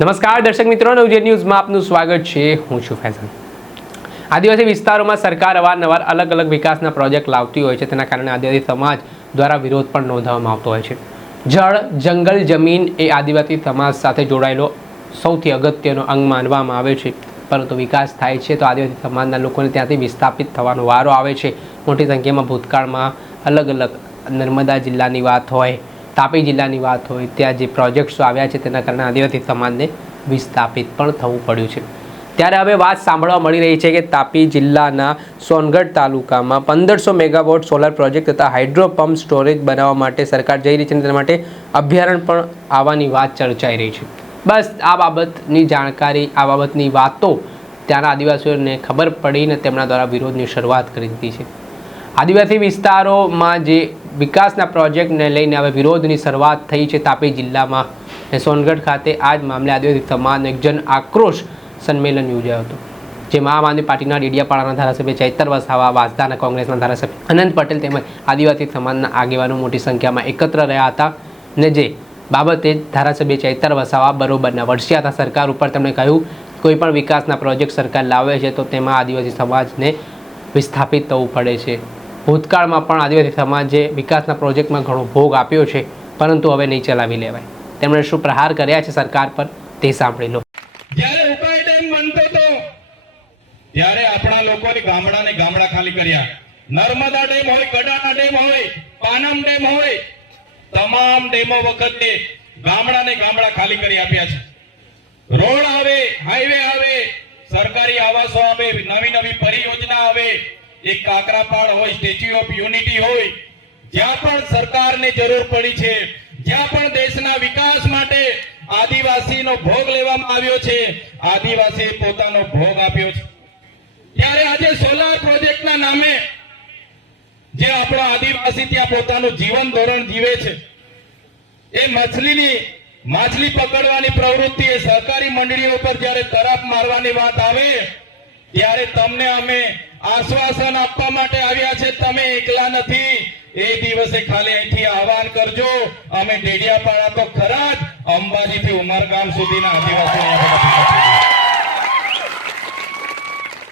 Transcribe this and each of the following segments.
નમસ્કાર દર્શક મિત્રો, નવજીવન ન્યૂઝમાં આપનું સ્વાગત છે. હું છું ફૈઝલ. આદિવાસી વિસ્તારોમાં સરકાર અવારનવાર અલગ અલગ વિકાસના પ્રોજેક્ટ લાવતી હોય છે. તેના કારણે આદિવાસી સમાજ દ્વારા વિરોધ પણ નોંધવામાં આવતો હોય છે. જળ, જંગલ, જમીન એ આદિવાસી સમાજ સાથે જોડાયેલો સૌથી અગત્યનો અંગ માનવામાં આવે છે. પરંતુ વિકાસ થાય છે તો આદિવાસી સમાજના લોકોને ત્યાંથી વિસ્થાપિત થવાનો વારો આવે છે. મોટી સંખ્યામાં ભૂતકાળમાં અલગ અલગ નર્મદા જિલ્લાની વાત હોય, તાપી જિલ્લાની વાત હોય, ત્યાં જે પ્રોજેક્ટ્સો આવ્યા છે તેના કારણે આદિવાસી સમાજને વિસ્થાપિત પણ થવું પડ્યું છે. ત્યારે હવે વાત સાંભળવા મળી રહી છે કે તાપી જિલ્લાના સોનગઢ તાલુકામાં 1500 મેગાવોટ સોલર પ્રોજેક્ટ તથા હાઇડ્રો પમ્પ સ્ટોરેજ બનાવવા માટે સરકાર જઈ રહી છે અને તેના માટે અભયારણ્ય પણ આવવાની વાત ચર્ચાઈ રહી છે. બસ આ બાબતની જાણકારી, આ બાબતની વાતો ત્યાંના આદિવાસીઓને ખબર પડીને તેમના દ્વારા વિરોધની શરૂઆત કરી દીધી છે. આદિવાસી વિસ્તારોમાં જે વિકાસના પ્રોજેક્ટને લઈને હવે વિરોધની શરૂઆત થઈ છે તાપી જિલ્લામાં. સોનગઢ ખાતે આ જ મામલે આદિવાસી સમાજનો એક જન આક્રોશ સંમેલન યોજાયો હતો, જેમાં આમ આદમી પાર્ટીના ડેડિયાપાડાના ધારાસભ્ય ચૈતર વસાવા, વાંસદાના કોંગ્રેસના ધારાસભ્ય અનંત પટેલ તેમજ આદિવાસી સમાજના આગેવાનો મોટી સંખ્યામાં એકત્ર રહ્યા હતા. ને જે બાબતે ધારાસભ્ય ચૈતર વસાવા બરોબરના વરસ્યા હતા સરકાર ઉપર. તેમણે કહ્યું કોઈ પણ વિકાસના પ્રોજેક્ટ સરકાર લાવે છે તો તેમાં આદિવાસી સમાજને વિસ્થાપિત થવું પડે છે. ભૂતકાળમાં પણ આદિવાસી સમાજે વિકાસના પ્રોજેક્ટમાં ઘણો ભોગ આપ્યો છે, પરંતુ હવે નહીં ચલાવી લેવાય. તેમણે શું પ્રહાર કર્યા છે સરકાર પર તે સાંભળી લો. જ્યારે ઉકાઈ ડેમ બનતો હતો ત્યારે આપણા લોકોની ગામડા ખાલી કર્યા. નર્મદા ડેમ હોય, ગડાના ડેમ હોય, પાનમ ડેમ હોય, તમામ ડેમો વખતે ગામડા ખાલી કરી આપ્યા છે. રોડ આવે, હાઈવે આવે, સરકારી આવાસો આવે, નવી પરિયોજના આવે, એક કાકરાપાડ હોય, સ્ટેચ્યુ ઓફ યુનિટી હોય, જ્યાં પણ સરકારને જરૂર પડી છે, જ્યાં પણ દેશના વિકાસ માટે આદિવાસીનો ભોગ લેવામાં આવ્યો છે, આદિવાસીએ પોતાનો ભોગ આપ્યો છે. ત્યારે આજે સોલાર પ્રોજેક્ટના નામે જે આપણો આદિવાસી ત્યાં પોતાનું જીવન ધોરણ જીવે છે, એ માછલી પકડવાની પ્રવૃત્તિ, એ સહકારી મંડળીઓ પર જ્યારે તરાપ મારવાની વાત આવે ત્યારે તમને અમે આશ્વાસન આપવા માટે આવ્યા છે, તમે એકલા નથી. એ દિવસે ખાલી અહીંથી આહવાન કરજો, અમે ડેડિયાપાડા તો ખરા જ, અંબાજીથી ઉમરગામ સુધીના આદિવાસીઓ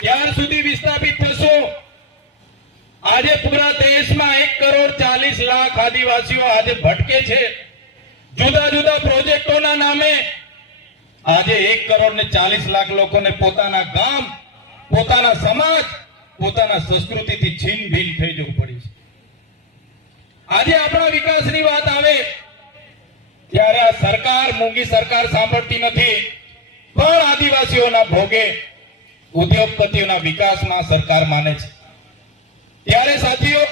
ક્યાર સુધી વિસ્થાપિત થશો? આજે પૂરા દેશમાં 1,40,00,000 આદિવાસીઓ આજે ભટકે છે જુદા જુદા પ્રોજેક્ટોના નામે. આજે 1,40,00,000 લોકોને પોતાના ગામ, પોતાના સમાજ, પોતાના સંસ્કૃતિથી છીન ભીન થઈ જવું પડ્યું છે. આજે આપણા વિકાસની વાત આવે ત્યારે આ સરકાર, મૂંગી સરકાર સાંભળતી નથી, પણ આદિવાસીઓના ભોગે, ઉદ્યોગપતિઓના વિકાસમાં સરકાર માને છે. ત્યારે સાથીઓ,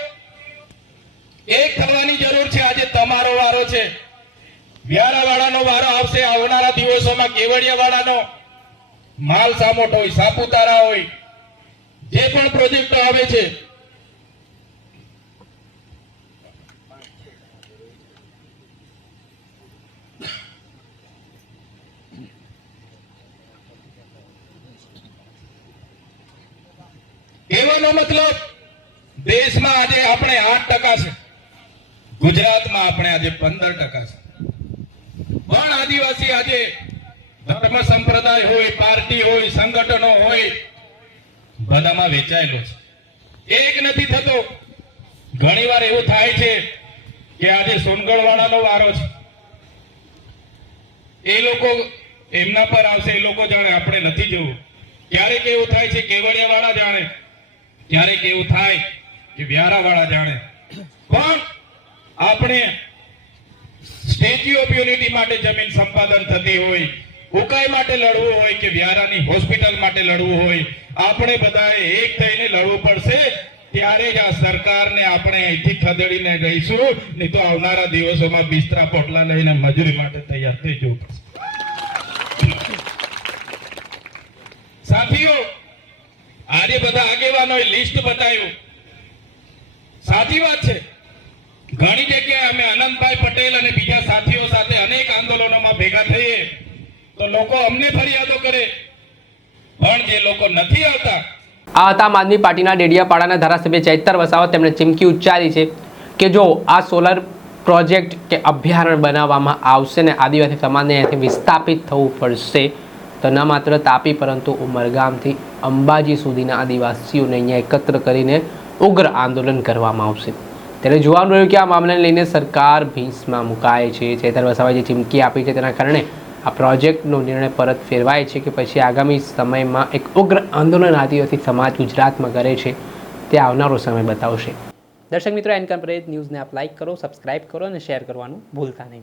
એક થવાની જરૂર છે. આજે તમારો વારો છે, વ્યારાવાળાનો વારો આવશે આવનારા દિવસોમાં. કેવડિયાવાળાનો, માલ સામોટ હોય, સાપુતારા હોય, જે પણ પ્રોજેક્ટો આવે છે, કહેવાનો મતલબ દેશમાં આજે આપણે 8% છે, ગુજરાતમાં આપણે આજે 15% છે. પણ આદિવાસી આજે ધર્મ સંપ્રદાય હોય, પાર્ટી હોય, સંગઠનો હોય, બધામાં વેચાયેલો છે, એક નથી થતો. ઘણીવાર એવું થાય છે કે આજે સોનગઢવાળાનો વારો છે, એ લોકો એમના પર આવશે, એ લોકો જાણે, આપણે નથી જવું. ક્યારેક એવું થાય છે કેવડિયાવાળા જાણે, ક્યારેક એવું થાય કે વ્યારાવાળા જાણે. પણ આપણે સ્ટેચ્યુ ઓફ યુનિટી માટે જમીન સંપાદન થતી હોય, ઉકાઈ માટે લડવું હોય કે વ્યારાની હોસ્પિટલ માટે લડવું હોય, આપણે બધાએ એક થઈને લડવું પડશે. ત્યારે જ આ સરકારને આપણે અહીંથી ખદેડીને રહીશું, નહીં તો આવનારા દિવસોમાં બિસ્તરા પોટલા લઈને મજૂરી માટે તૈયાર થઈ જવું પડશે. સાથીઓ, આજે બધા આગેવાનોએ લિસ્ટ બતાવ્યું. સાચી વાત છે, ઘણી જગ્યાએ અમે અનંતભાઈ પટેલ અને બીજા સાથીઓ સાથે અનેક આંદોલનોમાં ભેગા થઈએ તો લોકો અમને ફરિયાદો કરે, પણ જે લોકો નથી આવતા. આ હતા આમ આદમી પાર્ટીના ડેડિયાપાડાના ધારાસભ્ય ચૈતર વસાવા. તેમણે ચીમકી ઉચ્ચારી છે કે જો આ સોલર પ્રોજેક્ટ કે અભયારણ્ય બનાવવામાં આવશે ને આદિવાસી સમાજને અહીંયાથી વિસ્થાપિત થવું પડશે તો ન માત્ર તાપી પરંતુ ઉમરગામથી અંબાજી સુધીના આદિવાસીઓને અહીંયા એકત્ર કરીને ઉગ્ર આંદોલન કરવામાં આવશે. ત્યારે જોવાનું રહ્યું કે આ મામલાને લઈને સરકાર ભીંસમાં મુકાય છે. ચેતર વસાવાએ જે ચીમકી આપી છે તેના કારણે આ પ્રોજેક્ટનો નિર્ણય પરત ફેરવાય છે કે પછી આગામી સમયમાં એક ઉગ્ર આંદોલન આદિવાસી સમાજ ગુજરાતમાં કરે છે તે આવનારો સમય બતાવશે. દર્શક મિત્રો, એનકમ પ્રેસ ન્યૂઝને આપ લાઇક કરો, સબસ્ક્રાઇબ કરો અને શેર કરવાનું ભૂલતા નહીં.